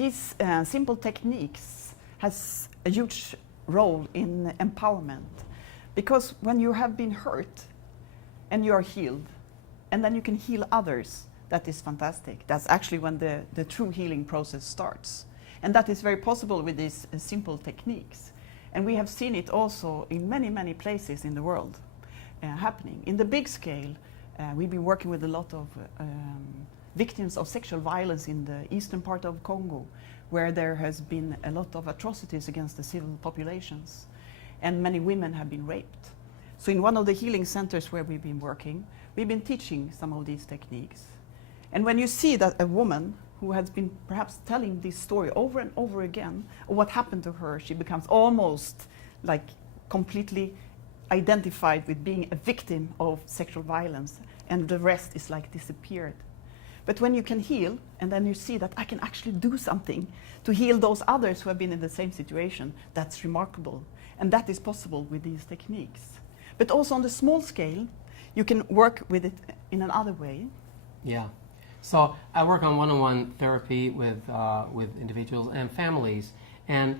these simple techniques has a huge role in empowerment, because when you have been hurt and you are healed, and then you can heal others, that is fantastic. That's actually when the true healing process starts. And that is very possible with these simple techniques. And we have seen it also in many, many places in the world happening. In the big scale, we've been working with a lot of victims of sexual violence in the eastern part of Congo, where there has been a lot of atrocities against the civil populations, and many women have been raped. So in one of the healing centers where we've been working, we've been teaching some of these techniques. And when you see that a woman who has been perhaps telling this story over and over again of what happened to her, she becomes almost like completely identified with being a victim of sexual violence, and the rest is like disappeared. But when you can heal, and then you see that I can actually do something to heal those others who have been in the same situation, that's remarkable. And that is possible with these techniques. But also on the small scale, you can work with it in another way. Yeah. So I work on one-on-one therapy with individuals and families, and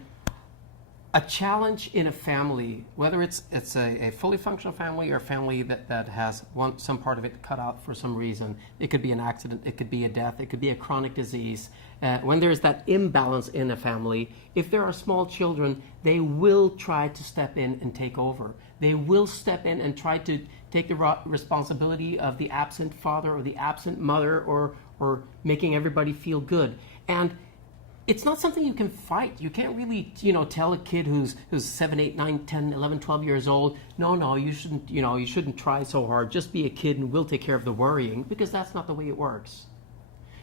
a challenge in a family, whether it's a fully functional family or a family that has some part of it cut out for some reason. It could be an accident, it could be a death, it could be a chronic disease. When there's that imbalance in a family, if there are small children, they will try to step in and take over. They will step in and try to take the responsibility of the absent father or the absent mother, or making everybody feel good. And it's not something you can fight. You can't really, tell a kid who's 7, 8, 9, 10, 11, 12 years old, no, you shouldn't try so hard. Just be a kid and we'll take care of the worrying, because that's not the way it works.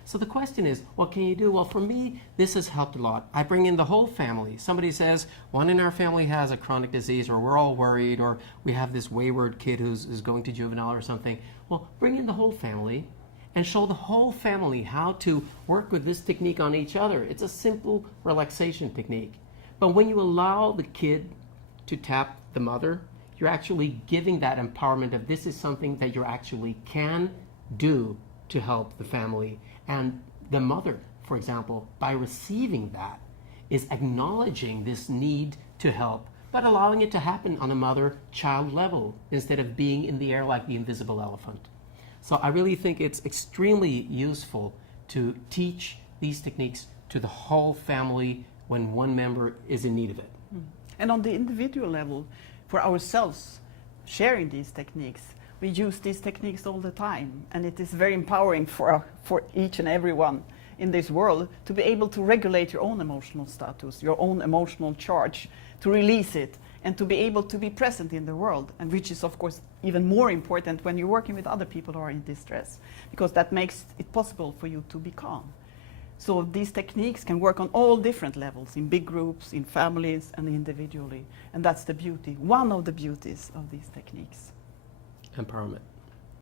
So the question is, what can you do? Well, for me, this has helped a lot. I bring in the whole family. Somebody says, one in our family has a chronic disease, or we're all worried, or we have this wayward kid who's going to juvenile or something. Well, bring in the whole family and show the whole family how to work with this technique on each other. It's a simple relaxation technique. But when you allow the kid to tap the mother, you're actually giving that empowerment of this is something that you actually can do to help the family. And the mother, for example, by receiving that, is acknowledging this need to help, but allowing it to happen on a mother-child level instead of being in the air like the invisible elephant. So I really think it's extremely useful to teach these techniques to the whole family when one member is in need of it. And on the individual level, for ourselves, sharing these techniques, we use these techniques all the time, and it is very empowering for each and everyone in this world to be able to regulate your own emotional status, your own emotional charge, to release it, and to be able to be present in the world, and which is of course even more important when you're working with other people who are in distress, because that makes it possible for you to be calm. So these techniques can work on all different levels, in big groups, in families, and individually, and that's the beauty, one of the beauties of these techniques. Empowerment.